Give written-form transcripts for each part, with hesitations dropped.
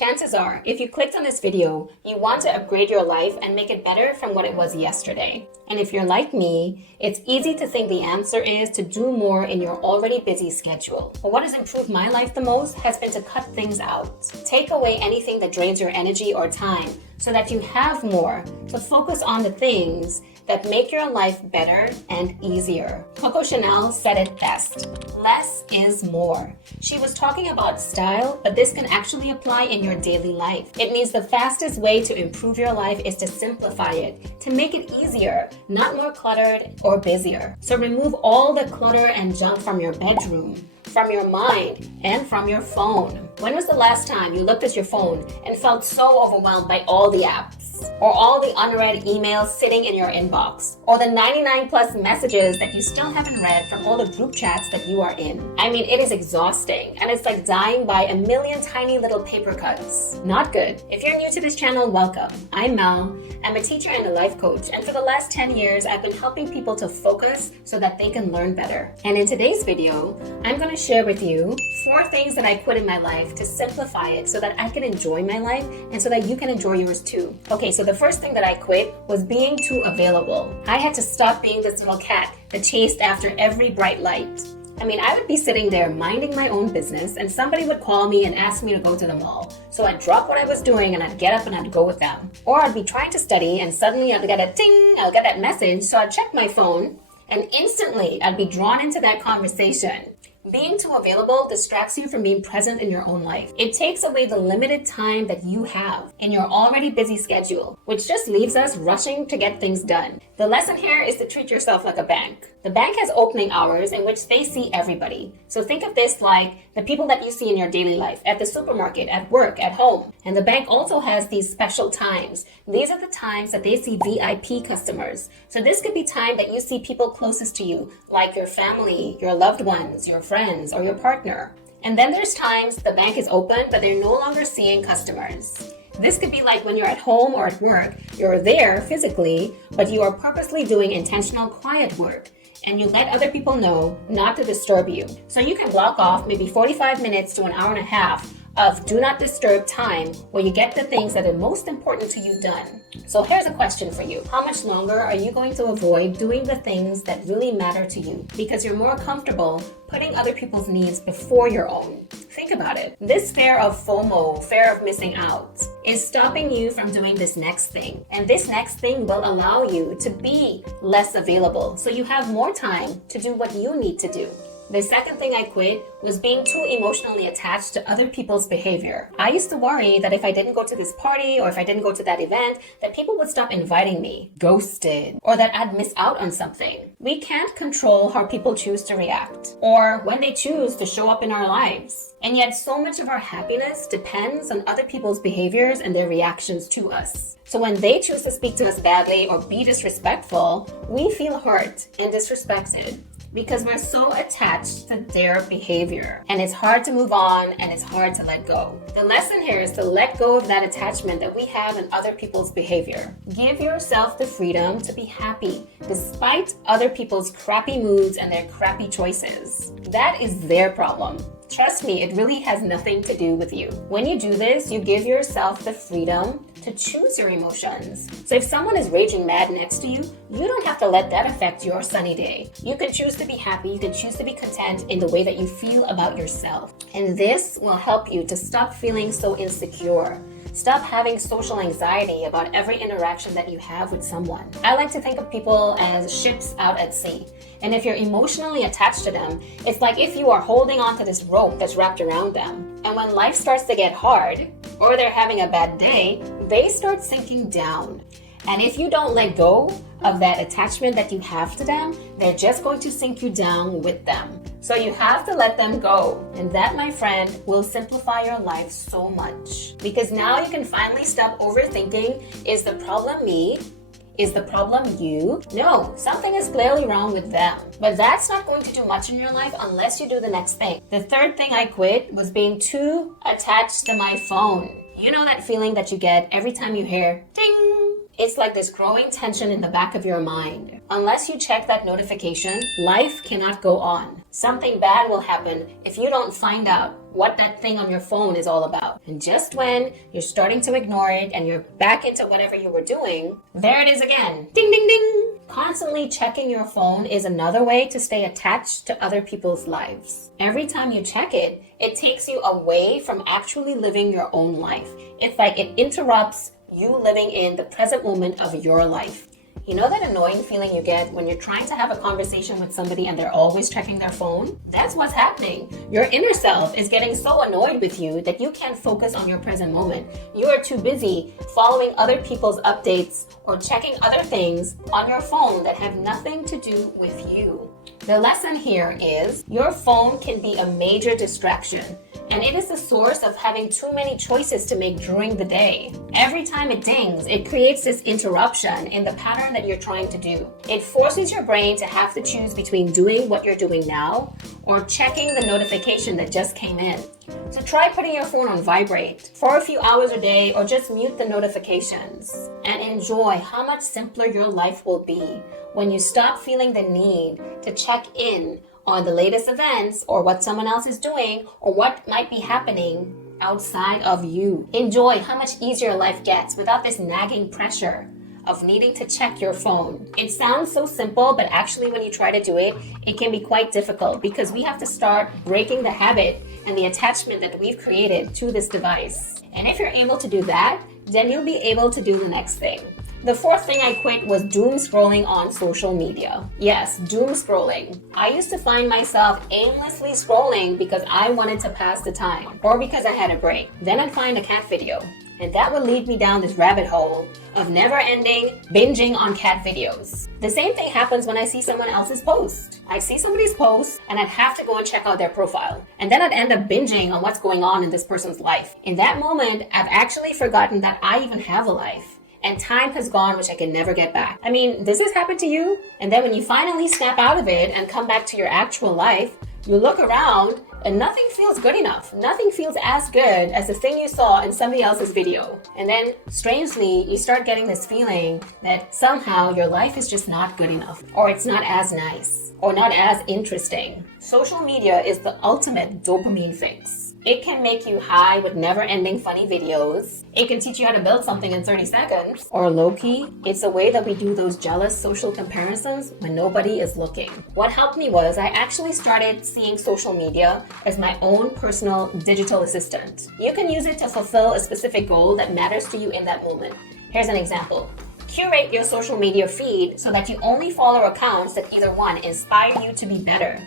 Chances are, if you clicked on this video, you want to upgrade your life and make it better from what it was yesterday. And if you're like me, it's easy to think the answer is to do more in your already busy schedule. But what has improved my life the most has been to cut things out. Take away anything that drains your energy or time so that you have more to focus on the things that make your life better and easier. Coco Chanel said it best. Less is more. She was talking about style, but this can actually apply in your daily life. It means the fastest way to improve your life is to simplify it, to make it easier, not more cluttered or busier. So remove all the clutter and junk from your bedroom, from your mind, and from your phone. When was the last time you looked at your phone and felt so overwhelmed by all the apps? Or all the unread emails sitting in your inbox? Or the 99 plus messages that you still haven't read from all the group chats that you are in? I mean, it is exhausting, and it's like dying by a million tiny little paper cuts. Not good. If you're new to this channel, welcome. I'm Mel. I'm a teacher and a life coach, and for the last 10 years, I've been helping people to focus so that they can learn better. And in today's video, I'm going to share with you 4 things that I quit in my life to simplify it so that I can enjoy my life and so that you can enjoy yours too. Okay, so the first thing that I quit was being too available. I had to stop being this little cat that chased after every bright light. I mean, I would be sitting there minding my own business and somebody would call me and ask me to go to the mall. So I'd drop what I was doing and I'd get up and I'd go with them. Or I'd be trying to study and suddenly I'd get a ding, I'll get that message. So I'd check my phone and instantly I'd be drawn into that conversation. Being too available distracts you from being present in your own life. It takes away the limited time that you have in your already busy schedule, which just leaves us rushing to get things done. The lesson here is to treat yourself like a bank. The bank has opening hours in which they see everybody. So think of this like the people that you see in your daily life, at the supermarket, at work, at home. And the bank also has these special times. These are the times that they see VIP customers. So this could be time that you see people closest to you, like your family, your loved ones, your friends, or your partner. And then there's times the bank is open, but they're no longer seeing customers. This could be like when you're at home or at work, you're there physically, but you are purposely doing intentional quiet work. And you let other people know not to disturb you. So you can block off maybe 45 minutes to an hour and a half of do not disturb time where you get the things that are most important to you done. So here's a question for you. How much longer are you going to avoid doing the things that really matter to you because you're more comfortable putting other people's needs before your own? Think about it. This fear of FOMO, fear of missing out, is stopping you from doing this next thing. And this next thing will allow you to be less available so you have more time to do what you need to do. The second thing I quit was being too emotionally attached to other people's behavior. I used to worry that if I didn't go to this party or if I didn't go to that event, that people would stop inviting me, ghosted, or that I'd miss out on something. We can't control how people choose to react or when they choose to show up in our lives. And yet so much of our happiness depends on other people's behaviors and their reactions to us. So when they choose to speak to us badly or be disrespectful, we feel hurt and disrespected, because we're so attached to their behavior. And it's hard to move on and it's hard to let go. The lesson here is to let go of that attachment that we have in other people's behavior. Give yourself the freedom to be happy despite other people's crappy moods and their crappy choices. That is their problem. Trust me, it really has nothing to do with you. When you do this, you give yourself the freedom to choose your emotions. So if someone is raging mad next to you, you don't have to let that affect your sunny day. You can choose to be happy, you can choose to be content in the way that you feel about yourself. And this will help you to stop feeling so insecure. Stop having social anxiety about every interaction that you have with someone. I like to think of people as ships out at sea. And if you're emotionally attached to them, it's like if you are holding on to this rope that's wrapped around them. And when life starts to get hard, or they're having a bad day, they start sinking down. And if you don't let go of that attachment that you have to them, they're just going to sink you down with them. So you have to let them go. And that, my friend, will simplify your life so much. Because now you can finally stop overthinking, is the problem me? Is the problem you? No, something is clearly wrong with them. But that's not going to do much in your life unless you do the next thing. The third thing I quit was being too attached to my phone. You know that feeling that you get every time you hear ding? It's like this growing tension in the back of your mind. Unless you check that notification, life cannot go on. Something bad will happen if you don't find out what that thing on your phone is all about. And just when you're starting to ignore it and you're back into whatever you were doing, there it is again. Ding, ding, ding. Constantly checking your phone is another way to stay attached to other people's lives. Every time you check it, it takes you away from actually living your own life. It's like it interrupts you living in the present moment of your life. You know that annoying feeling you get when you're trying to have a conversation with somebody and they're always checking their phone? That's what's happening. Your inner self is getting so annoyed with you that you can't focus on your present moment. You are too busy following other people's updates or checking other things on your phone that have nothing to do with you. The lesson here is your phone can be a major distraction, and it is the source of having too many choices to make during the day. Every time it dings, it creates this interruption in the pattern that you're trying to do. It forces your brain to have to choose between doing what you're doing now or checking the notification that just came in. So try putting your phone on vibrate for a few hours a day, or just mute the notifications, and enjoy how much simpler your life will be when you stop feeling the need to check in on the latest events or what someone else is doing or what might be happening outside of you. Enjoy how much easier life gets without this nagging pressure of needing to check your phone. It sounds so simple, but actually when you try to do it, it can be quite difficult because we have to start breaking the habit and the attachment that we've created to this device. And if you're able to do that, then you'll be able to do the next thing. The fourth thing I quit was doom scrolling on social media. Yes, doom scrolling. I used to find myself aimlessly scrolling because I wanted to pass the time or because I had a break. Then I'd find a cat video, and that would lead me down this rabbit hole of never-ending binging on cat videos. The same thing happens when I see someone else's post. I'd see somebody's post and I'd have to go and check out their profile. And then I'd end up binging on what's going on in this person's life. In that moment, I've actually forgotten that I even have a life. And time has gone, which I can never get back. I mean, this has happened to you? And then when you finally snap out of it and come back to your actual life, you look around and nothing feels good enough. Nothing feels as good as the thing you saw in somebody else's video. And then, strangely, you start getting this feeling that somehow your life is just not good enough, or it's not as nice, or not as interesting. Social media is the ultimate dopamine fix. It can make you high with never-ending funny videos. It can teach you how to build something in 30 seconds. Or low-key, it's a way that we do those jealous social comparisons when nobody is looking. What helped me was I actually started seeing social media as my own personal digital assistant. You can use it to fulfill a specific goal that matters to you in that moment. Here's an example. Curate your social media feed so that you only follow accounts that either one, inspire you to be better.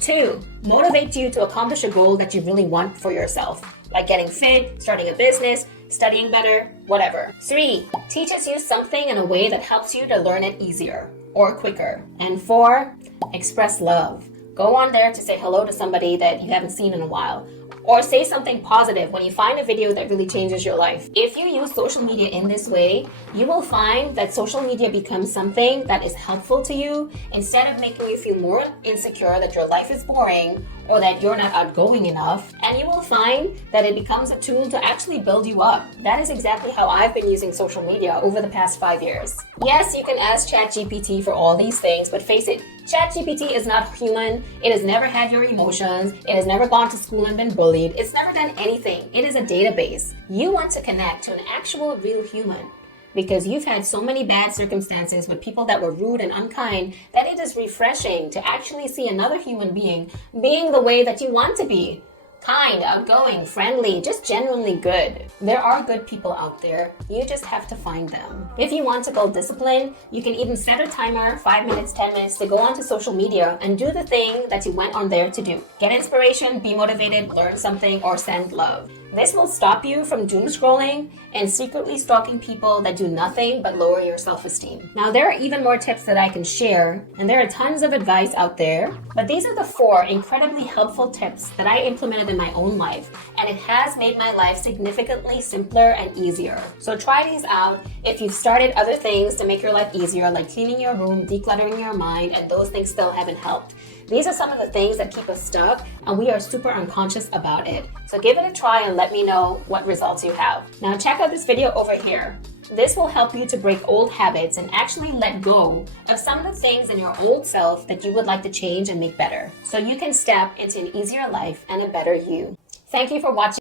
2, motivate you to accomplish a goal that you really want for yourself, like getting fit, starting a business, studying better, whatever. 3, teaches you something in a way that helps you to learn it easier or quicker. And 4, express love. Go on there to say hello to somebody that you haven't seen in a while. Or say something positive when you find a video that really changes your life. If you use social media in this way, you will find that social media becomes something that is helpful to you instead of making you feel more insecure that your life is boring or that you're not outgoing enough. And you will find that it becomes a tool to actually build you up. That is exactly how I've been using social media over the past 5 years. Yes, you can ask ChatGPT for all these things, but face it, ChatGPT is not human. It has never had your emotions. It has never gone to school and been bullied. It's never done anything. It is a database. You want to connect to an actual real human because you've had so many bad circumstances with people that were rude and unkind that it is refreshing to actually see another human being the way that you want to be. Kind, outgoing, friendly, just genuinely good. There are good people out there. You just have to find them. If you want to build discipline, you can even set a timer, 5 minutes, 10 minutes, to go onto social media and do the thing that you went on there to do. Get inspiration, be motivated, learn something, or send love. This will stop you from doom scrolling and secretly stalking people that do nothing but lower your self-esteem. Now, there are even more tips that I can share, and there are tons of advice out there, but these are the 4 incredibly helpful tips that I implemented in my own life, and it has made my life significantly simpler and easier. So try these out. If you've started other things to make your life easier, like cleaning your room, decluttering your mind, and those things still haven't helped, These are some of the things that keep us stuck, and we are super unconscious about it. So give it a try and let me know what results you have. Now check out this video over here. This will help you to break old habits and actually let go of some of the things in your old self that you would like to change and make better, so you can step into an easier life and a better you. Thank you for watching.